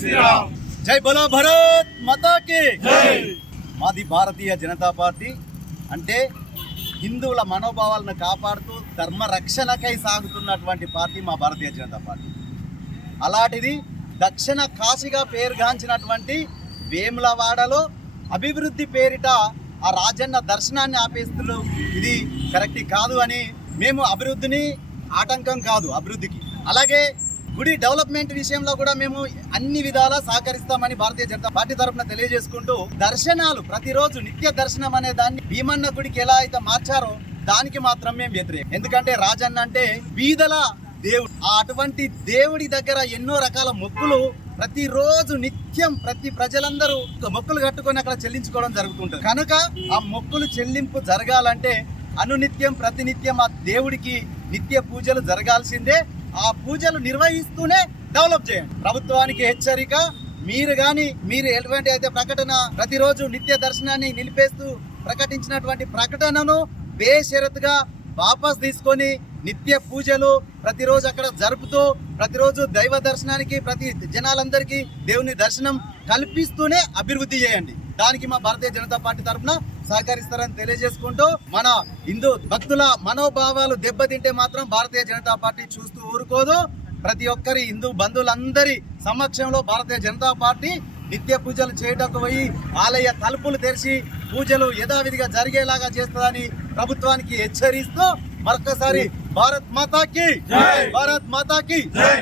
శ్రీరామ్. జై బలో భారత్ మాతాకి మాది భారతీయ జనతా పార్టీ. అంటే హిందువుల మనోభావాలను కాపాడుతూ ధర్మ రక్షణకై సాగుతున్నటువంటి పార్టీ మా భారతీయ జనతా పార్టీ. అలాంటిది దక్షిణ కాశీగా పేరుగాంచినటువంటి వేములవాడలో అభివృద్ధి పేరిట ఆ రాజన్న దర్శనాన్ని ఆపేస్తూ ఇది కరెక్ట్ కాదు అని మేము అభివృద్ధిని ఆటంకం కాదు అభివృద్ధికి, అలాగే గుడి డెవలప్మెంట్ విషయంలో కూడా మేము అన్ని విధాలా సహకరిస్తామని భారతీయ జనతా పార్టీ తరఫున తెలియజేసుకుంటూ, దర్శనాలు ప్రతిరోజు నిత్య దర్శనం అనే దాన్ని భీమన్న గుడికి ఎలా అయితే మార్చారో దానికి మాత్రం మేము వ్యతిరేకం. ఎందుకంటే రాజన్న అంటే బీదల దేవుడు. అటువంటి దేవుడి దగ్గర ఎన్నో రకాల మొక్కులు ప్రతిరోజు నిత్యం ప్రతి ప్రజలందరూ మొక్కులు కట్టుకొని అక్కడ చెల్లించుకోవడం జరుగుతుంటుంది. కనుక ఆ మొక్కులు చెల్లింపు జరగాలంటే అనునిత్యం ప్రతినిత్యం ఆ దేవుడికి నిత్య పూజలు జరగాల్సిందే. ఆ పూజలు నిర్వహిస్తూనే డెవలప్ చేయండి. ప్రభుత్వానికి హెచ్చరిక, మీరు ఎటువంటి అయితే ప్రకటన ప్రతిరోజు నిత్య దర్శనాన్ని నిలిపేస్తూ ప్రకటించినటువంటి ప్రకటనను బేషరతుగా వాపస్ తీసుకొని నిత్య పూజలు ప్రతిరోజు అక్కడ జరుపుతూ ప్రతిరోజు దైవ దర్శనానికి ప్రతి జనాలందరికీ దేవుని దర్శనం కల్పిస్తూనే అభివృద్ధి చేయండి. దానికి మా భారతీయ జనతా పార్టీ తరఫున సహకరిస్తారని తెలియజేసుకుంటూ, మన హిందూ భక్తుల మనోభావాలు దెబ్బతింటే మాత్రం భారతీయ జనతా పార్టీ చూస్తూ ఊరుకోదు. ప్రతి ఒక్కరి హిందూ బంధువులందరి సమక్షంలో భారతీయ జనతా పార్టీ నిత్య పూజలు చేయడానికి పోయి ఆలయ తలుపులు తెరిచి పూజలు యథావిధిగా జరిగేలాగా చేస్తుందని ప్రభుత్వానికి హెచ్చరిస్తూ మరొకసారి భారత్ మాతాకి జై.